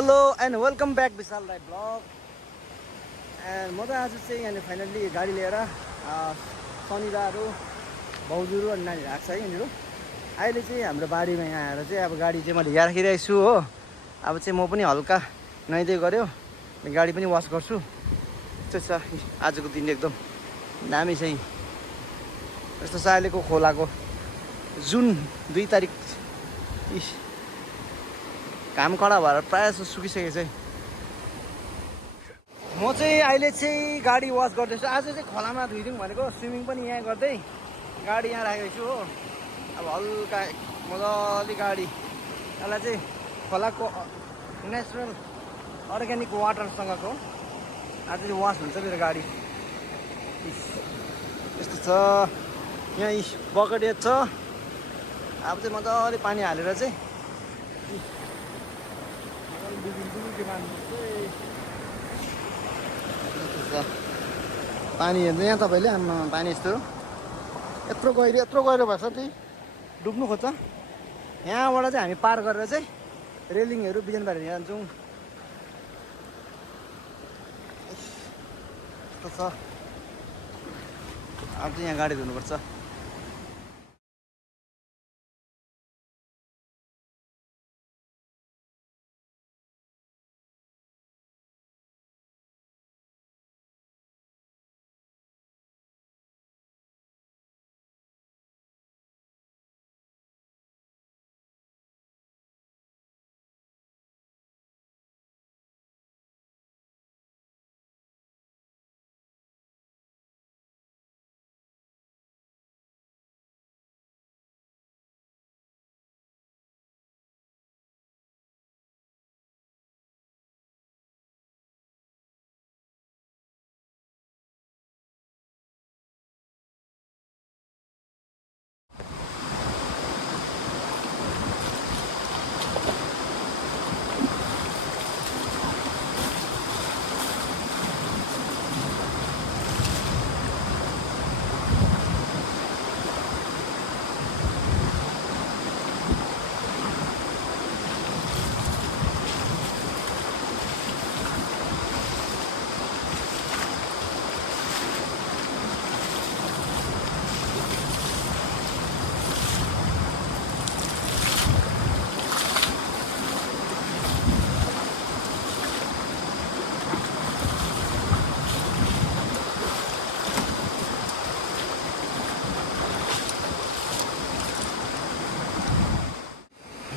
Hello and welcome back Vishal Rai blog. And म त आज चाहिँ यहाँनिर फाइनल्ली गाडी लिएर शनिबारहरू भाउजूहरू अनि नानी आएको छ है यहाँनिर। अहिले चाहिँ हाम्रो बारीमा यहाँ आएर चाहिँ अब गाडी चाहिँ मैले यहाँ राखिरहेको छु हो। अब चाहिँ म पनि हल्का नुहाइदिए गऱ्यो, गाडी पनि वास गर्छु। यस्तो छ आजको दिन एकदम दामी चाहिँ। यस्तो छ अहिलेको खोलाको जुन 2 तारिक घाम कडा भएर प्रायः जस्तो सुकिसकेको छ। म चाहिँ अहिले चाहिँ गाडी वास गर्दैछु। आज चाहिँ खोलामा धुइदिउँ भनेको, स्विमिङ पनि यहाँ गर्दै गाडी यहाँ राखेको छु हो। अब हल्का मजाले गाडी यसलाई चाहिँ खोलाको नेचुरल अर्ग्यानिक वाटरसँगको आज चाहिँ वास हुन्छ मेरो गाडी। यस्तो छ यहाँ बकेट छ। अब चाहिँ मजाले पानी हालेर चाहिँ पानी हेर्नु यहाँ तपाईँले। आमा पानी यत्रो गहिरो भएको छ, त्यही डुब्नु खोज्छ। यहाँबाट चाहिँ हामी पार गरेर चाहिँ रेलिङहरू बिजनबारी जान्छौँ। यस्तो छ। अब चाहिँ यहाँ गाडी धुनुपर्छ।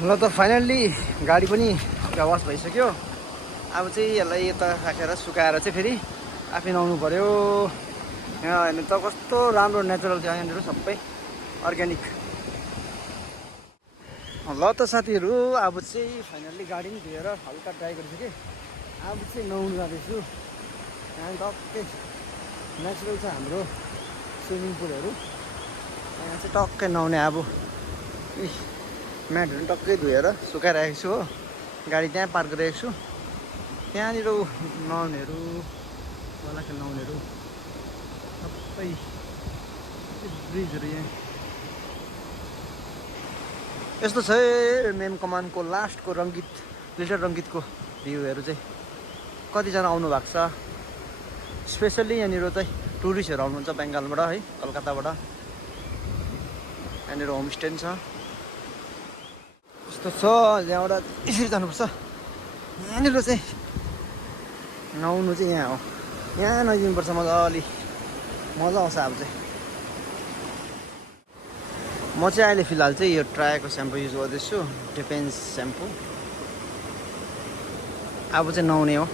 ल त फाइनल्ली गाडी पनि वास भइसक्यो। अब चाहिँ यसलाई यता राखेर सुकाएर चाहिँ फेरि आफै नुहाउनु पऱ्यो। यहाँ हेर्नु त कस्तो राम्रो नेचुरल छ यहाँनिर, सबै अर्ग्यानिक। ल त साथीहरू, अब चाहिँ फाइनल्ली गाडी पनि धोएर हल्का ड्राई गरिसकेँ। अब चाहिँ नुहाउनु जाँदैछु। यहाँ टक्कै नेचुरल छ हाम्रो स्विमिङ पुलहरू। यहाँ चाहिँ टक्कै नुहाउने अब म्याटहरू टक्कै धोएर सुकाइरहेको छु हो। गाडी त्यहाँ पार्क गरिरहेको छु। त्यहाँनिर नुहाउनेहरू खोलाको नुहाउनेहरू सबै ब्रिजहरू यहाँ यस्तो छ। मेन कमानको लास्टको रङ्गित लिटल रङ्गितको भ्यूहरू चाहिँ कतिजना आउनु भएको छ। स्पेसल्ली यहाँनिर चाहिँ टुरिस्टहरू आउनुहुन्छ बेङ्गालबाट है, कलकत्ताबाट। यहाँनिर होमस्टे छ। यस्तो छ। यहाँबाट यसरी जानुपर्छ। यहाँनिर चाहिँ नुहाउनु चाहिँ यहाँ हो। यहाँ नुहाइदिनुपर्छ मजाले, मजा आउँछ। अब चाहिँ म चाहिँ अहिले फिलहाल चाहिँ यो ट्रायको स्याम्पू युज गर्दैछु, डिफेन्स स्याम्पू। अब चाहिँ नुहाउने हो।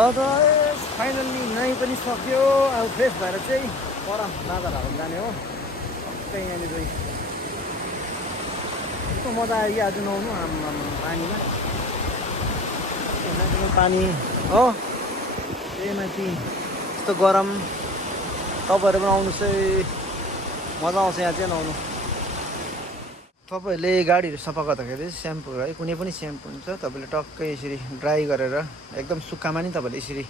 त फाइनल्ली नाइ पनि सक्यो। अब फ्रेस भएर चाहिँ पर दादाहरू जाने हो। सबै यहाँनिर यस्तो मजा आयो कि आज नुहाउनु आम्मामा पानीमा। पानी हो त्यही माथि यस्तो गरम। तपाईँहरू पनि आउनु चाहिँ मजा आउँछ यहाँ चाहिँ नुहाउनु। तपाईँहरूले गाडीहरू सफा गर्दाखेरि स्याम्पू है कुनै पनि स्याम्पू हुन्छ तपाईँले टक्कै यसरी ड्राई गरेर एकदम सुक्खामा नि तपाईँले यसरी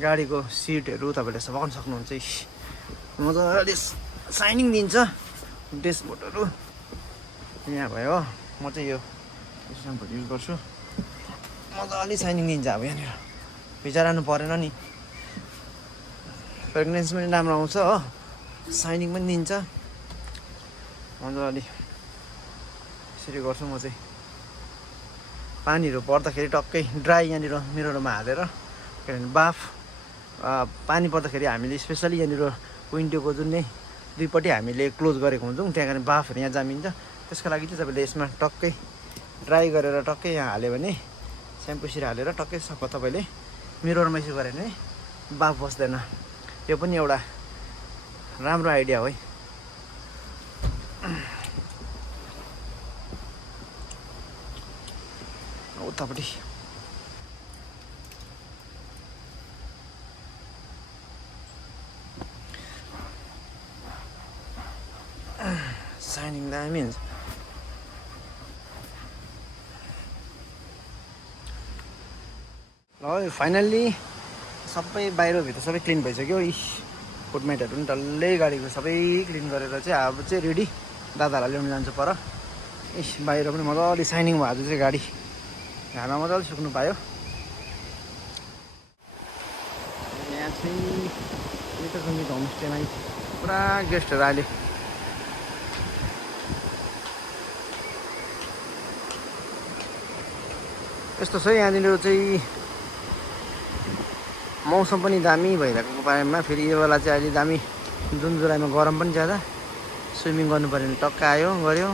गाडीको सिटहरू तपाईँले सफा गर्न सक्नुहुन्छ। मजाले साइनिङ दिन्छ ड्यासबोर्डहरू। यहाँ भयो म चाहिँ यो स्याम्पूहरू युज गर्छु। मजाले साइनिङ दिन्छ। अब यहाँनिर भिजाइरहनु परेन नि। फ्रेग्रेन्स पनि राम्रो आउँछ हो साइनिङ पनि दिन्छ मजाले। यसरी गर्छु म चाहिँ। पानीहरू पर्दाखेरि टक्कै ड्राई यहाँनिर मिररमा हालेर किनभने बाफ पानी पर्दाखेरि हामीले स्पेसली यहाँनिर विन्डोको जुन नै दुईपट्टि हामीले क्लोज गरेको हुन्छौँ त्यहाँ कारण बाफहरू यहाँ जामिन्छ। त्यसको लागि चाहिँ तपाईँले यसमा टक्कै ड्राई गरेर टक्कै यहाँ हाल्यो भने स्याम्पूसिर हालेर टक्कै सफा तपाईँले मिररमा यसो गऱ्यो भने बाफ बस्दैन। यो पनि एउटा राम्रो आइडिया हो है। उतापट्टि साइनिङ दामी हुन्छ। ल फाइनल्ली सबै बाहिरभित्र सबै क्लिन भइसक्यो। फुटमेटहरू पनि डल्लै गाडीको सबै क्लिन गरेर चाहिँ अब चाहिँ रेडी दादाहरूलाई ल्याउनु जान्छु पर। बाहिर पनि मजाले साइनिङ भयो आज चाहिँ गाडी घाममा मजाले सुक्नु पायो। यहाँ चाहिँ मिटर सङ्गीत होमस्टेमा पुरा गेस्टहरू अहिले। यस्तो छ यहाँनिर चाहिँ मौसम पनि दामी भइरहेको पारेमा। फेरि यो बेला चाहिँ अहिले दामी जुन जुलाईमा गरम पनि ज्यादा। स्विमिङ गर्नु पऱ्यो भने टक्क आयो गऱ्यो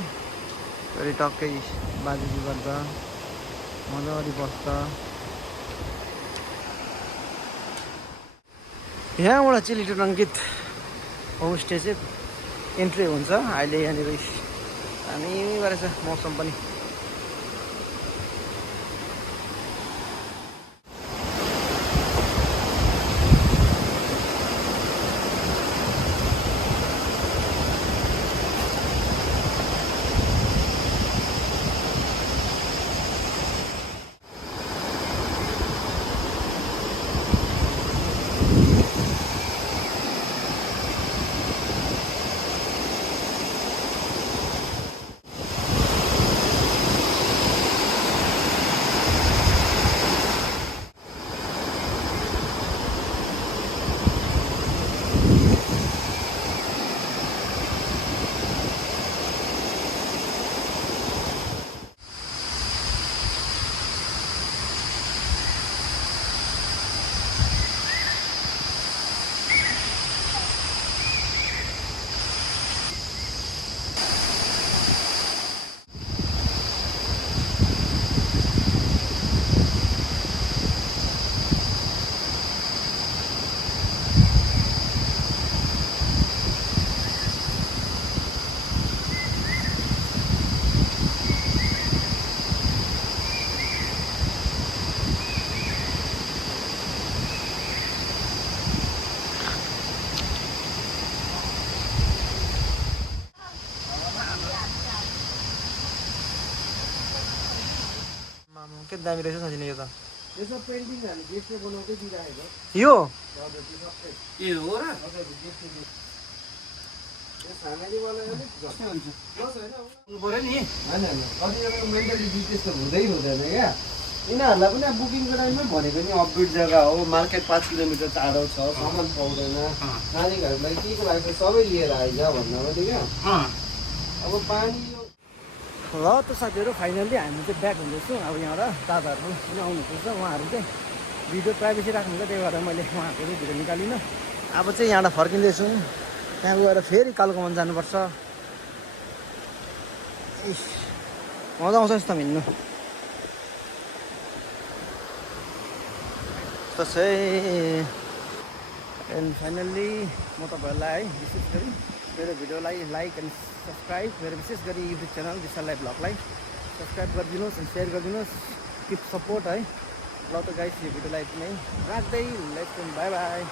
फेरि टक्कै बाजुजी गर्दा मजाले बस्छ। यहाँबाट चाहिँ लिटल अङ्कित होमस्टे चाहिँ इन्ट्री हुन्छ अहिले। यहाँनिर दामी गरेछ मौसम पनि। के दामी रहेछ सजिलो यो त। यो सब पेन्टिङ हामी गेस्टले बनाउँदै दिइराखेको। यो ए हो र फ्यामिली बनायो भने जस्तै हुन्छ प्लस हैन पऱ्यो नि। हैन कतिजनाको मेन्टालिटी त्यस्तो हुँदैन क्या। यिनीहरूलाई पनि अब बुकिङको टाइममा भनेको नि अपबिट जग्गा हो। मार्केट 5 किलोमिटर टाढो छ। सामान पाउँदैन। नानीहरूलाई के को लाग्छ सबै लिएर आइज भन्दा पनि क्या। अब पानी ल त साथीहरू फाइनल्ली हामी चाहिँ ब्याक हुँदैछौँ। अब यहाँबाट दादाहरू पनि आउनुपर्छ। उहाँहरू चाहिँ भिडियो प्राइभेसी राख्नुहुन्छ त्यही भएर मैले उहाँहरूको चाहिँ भिडियो निकालिनँ। अब चाहिँ यहाँबाट फर्किँदैछौँ। त्यहाँ गएर फेरि कालकोमान जानुपर्छ। मजा आउँछ यस्तो हिँड्नु। यस्तो चाहिँ एन्ड फाइनल्ली म तपाईँहरूलाई है विशेष गरी मेरो भिडियोलाई लाइक एन्ड सब्सक्राइब, मेरो विशेष गरी युट्युब च्यानल विशाल लाइफ ब्लगलाई सब्सक्राइब गरिदिनुहोस् एन्ड सेयर गरिदिनुहोस्, किप सपोर्ट है। ल त गाइस यो भिडियोलाई यति नै राख्दै लेट्स बाई बाई।